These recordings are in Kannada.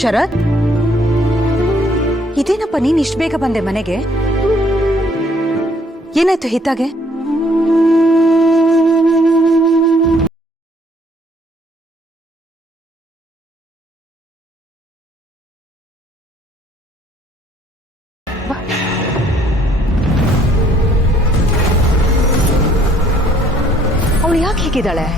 ಶರತ್, ಇದೇನಪ್ಪ ನೀನ್ ಇಷ್ಟು ಬೇಗ ಬಂದೆ ಮನೆಗೆ? ಏನಾಯ್ತು ಹಿತಾಗೆ? ಅವಳು ಯಾಕೆ ಹೀಗಿದ್ದಾಳೆ?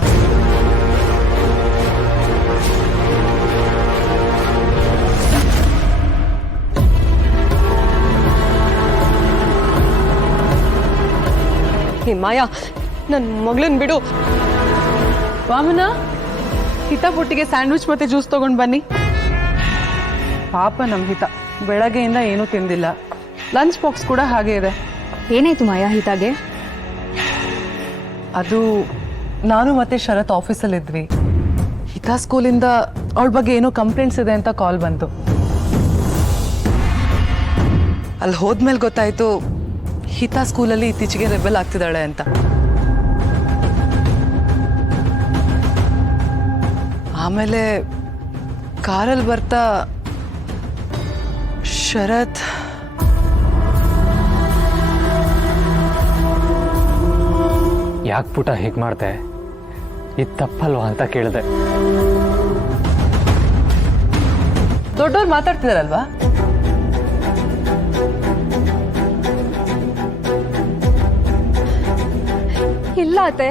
ಮಾಯಾ, ನನ್ ಮಗಳನ್ ಬಿಡು. ವಾಮನ, ಹಿತ ಪುಟ್ಟಿಗೆ ಸ್ಯಾಂಡ್ವಿಚ್ ಮತ್ತೆ ಜ್ಯೂಸ್ ತಗೊಂಡ್ ಬನ್ನಿ. ಪಾಪ ನಮ್ ಹಿತ ಬೆಳಗ್ಗೆಯಿಂದ ಏನೂ ತಿಂದಿಲ್ಲ. ಲಂಚ್ ಬಾಕ್ಸ್ ಕೂಡ ಹಾಗೆ ಇದೆ. ಏನಾಯ್ತು ಮಾಯಾ ಹಿತಾಗೆ? ಅದು ನಾನು ಮತ್ತೆ ಶರತ್ ಆಫೀಸಲ್ಲಿ ಇದ್ವಿ. ಹಿತಾ ಸ್ಕೂಲಿಂದ ಅವಳ ಬಗ್ಗೆ ಏನೋ ಕಂಪ್ಲೇಂಟ್ಸ್ ಇದೆ ಅಂತ ಕಾಲ್ ಬಂತು. ಅಲ್ಲಿ ಹೋದ್ಮೇಲೆ ಗೊತ್ತಾಯ್ತು ಹಿತಾ ಸ್ಕೂಲಲ್ಲಿ ಇತ್ತೀಚೆಗೆ ರೆಬೆಲ್ ಆಗ್ತಿದ್ದಾಳೆ ಅಂತ. ಆಮೇಲೆ ಕಾರಲ್ಲಿ ಬರ್ತಾ ಶರತ್ ಯಾಕೆ ಪುಟ ಹೀಗೆ ಮಾಡ್ದೆ? ಇದು ತಪ್ಪಲ್ವಾ ಅಂತ ಕೇಳಿದೆ. ದೊಡ್ಡವ್ರು ಮಾತಾಡ್ತಿದಾರಲ್ವಾ? ಇಲ್ಲ ಅತ್ತೆ,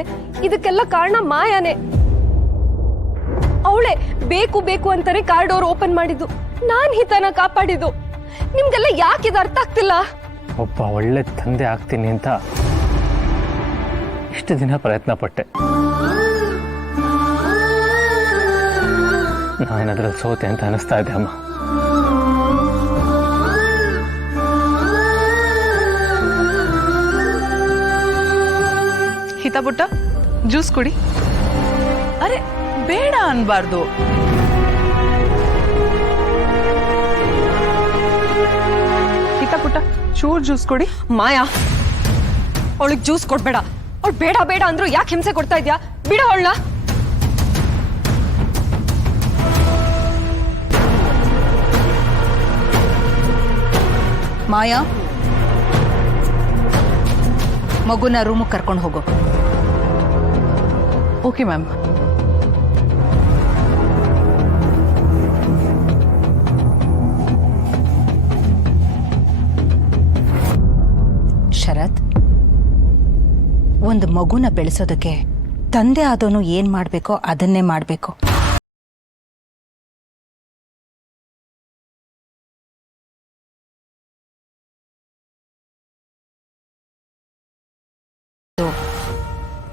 ಇದಕ್ಕೆಲ್ಲ ಕಾರಣ ಮಾಯಾನೆ. ಅವಳೇ ಬೇಕು ಬೇಕು ಅಂತಾನೆ ಕಾರ್ ಡೋರ್ ಓಪನ್ ಮಾಡಿದ್ದು. ನಾನ್ ಹಿತನ ಕಾಪಾಡಿದ್ದು. ನಿಮ್ಗೆಲ್ಲ ಯಾಕಿದು ಅರ್ಥ ಆಗ್ತಿಲ್ಲ? ಒಬ್ಬ ಒಳ್ಳೆ ತಂದೆ ಆಗ್ತೀನಿ ಅಂತ ಇಷ್ಟು ದಿನ ಪ್ರಯತ್ನ ಪಟ್ಟೆ. ನಾನದ್ರಲ್ಲಿ ಸೋತೆ ಅಂತ ಅನಿಸ್ತಾ ಇದೆ ಅಮ್ಮ. ಹಿತ ಪುಟ್ಟ, ಜ್ಯೂಸ್ ಕುಡಿ. ಅರೆ ಬೇಡ ಅನ್ಬಾರ್ದು. ಹಿತ ಪುಟ್ಟ, ಚೂರ್ ಜ್ಯೂಸ್ ಕೊಡಿ. ಮಾಯಾ, ಅವಳಿಗೆ ಜ್ಯೂಸ್ ಕೊಡ್ಬೇಡ. ಅವಳು ಬೇಡ ಬೇಡ ಅಂದ್ರು ಯಾಕೆ ಹಿಂಸೆ ಕೊಡ್ತಾ ಇದ್ಯಾ? ಬಿಡ ಅವಳನ್ನ. ಮಾಯಾ, ಮಗುನ ರೂಮಿಗೆ ಕರ್ಕೊಂಡು ಹೋಗು. Okay ma'am. ಶರತ್, ಒಂದು ಮಗುನ ಬೆಳೆಸೋದಕ್ಕೆ ತಂದೆ ಆದವನು ಏನ್ ಮಾಡ್ಬೇಕೋ ಅದನ್ನೇ ಮಾಡ್ಬೇಕು.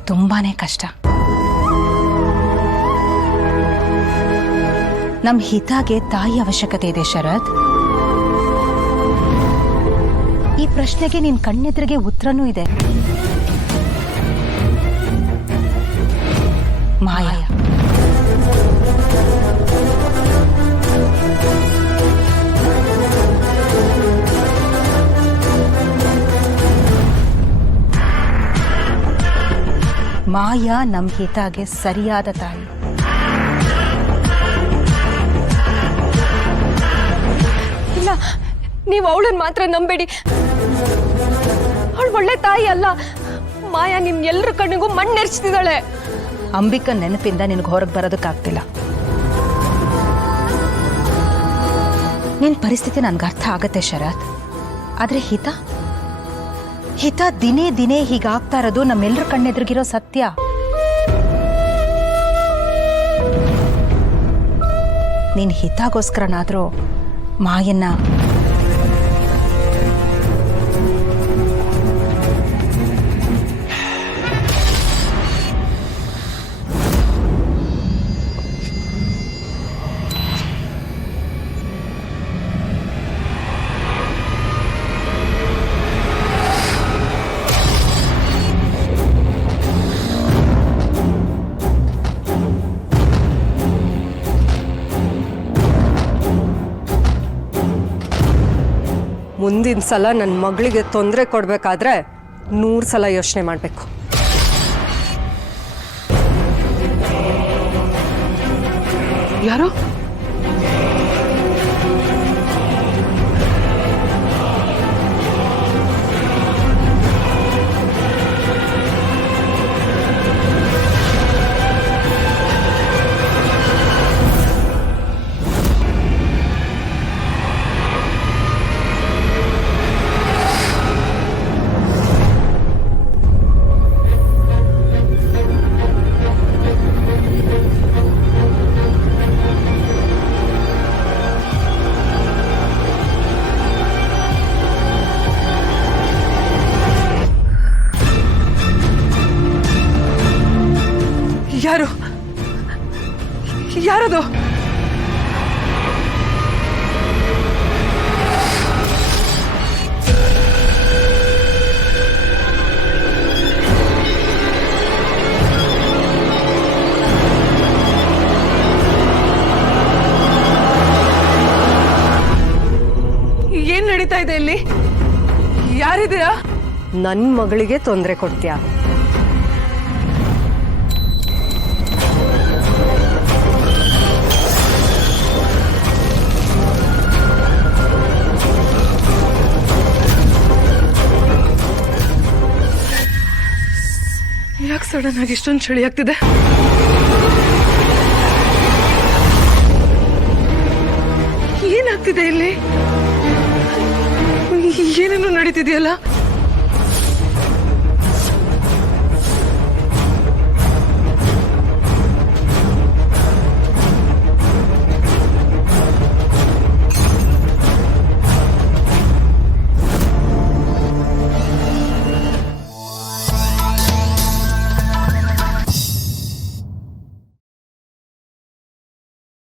ತುಂಬಾನೇ ಕಷ್ಟ. ನಮ್ ಹಿತಾಗೆ ತಾಯಿ ಅವಶ್ಯಕತೆ ಇದೆ ಶರತ್. ಈ ಪ್ರಶ್ನೆಗೆ ನಿನ್ ಕಣ್ಣೆದುರಿಗೆ ಉತ್ತರನೂ ಇದೆ. ಮಾಯಾ, ಮಾಯಾ ನಮ್ ಹಿತಾಗೆ ಸರಿಯಾದ ತಾಯಿ. ಇಲ್ಲ, ನೀವು ಅವಳನ್ನ ಮಾತ್ರ ನಂಬೇಡಿ. ಅವಳು ಒಳ್ಳೆ ತಾಯಿ ಅಲ್ಲ. ಮಾಯಾ ನಿಮ್ ಎಲ್ರ ಕಣ್ಣಿಗೂ ಮಣ್ಣೆರ್ಚ್ತಿದ್ದಾಳೆ. ಅಂಬಿಕಾ ನೆನಪಿಂದ ನಿನಗೆ ಹೊರಗೆ ಬರೋದಕ್ಕಾಗ್ತಿಲ್ಲ. ನಿನ್ ಪರಿಸ್ಥಿತಿ ನನ್ಗೆ ಅರ್ಥ ಆಗತ್ತೆ ಶರತ್. ಆದ್ರೆ ಹಿತ ದಿನೇ ದಿನೇ ಹೀಗಾಗ್ತಾ ಇರೋದು ನಮ್ಮೆಲ್ಲರ ಕಣ್ಣೆದುರಿಗಿರೋ ಸತ್ಯ. ನೀನ್ ಹಿತಾಗೋಸ್ಕರನಾದ್ರೂ ಮಾಯನ್ನ ಮುಂದಿನ ಸಲ ನನ್ನ ಮಗಳಿಗೆ ತೊಂದರೆ ಕೊಡಬೇಕಾದ್ರೆ 100 ಸಲ ಯೋಚನೆ ಮಾಡಬೇಕು. ಯಾರು? ಮಾಡೋದು? ಏನ್ ನಡೀತಾ ಇದೆ ಇಲ್ಲಿ? ಯಾರಿದ್ದೀರಾ? ನನ್ ಮಗಳಿಗೆ ತೊಂದರೆ ಕೊಡ್ತೀಯ? ಯಾಕೆ ಸಡನ್ ಆಗಿ ಇಷ್ಟೊಂದು ಚಳಿ ಆಗ್ತಿದೆ? ಏನಾಗ್ತಿದೆ ಇಲ್ಲಿ? ಏನೇನು ನಡೀತಿದೆಯಲ್ಲ?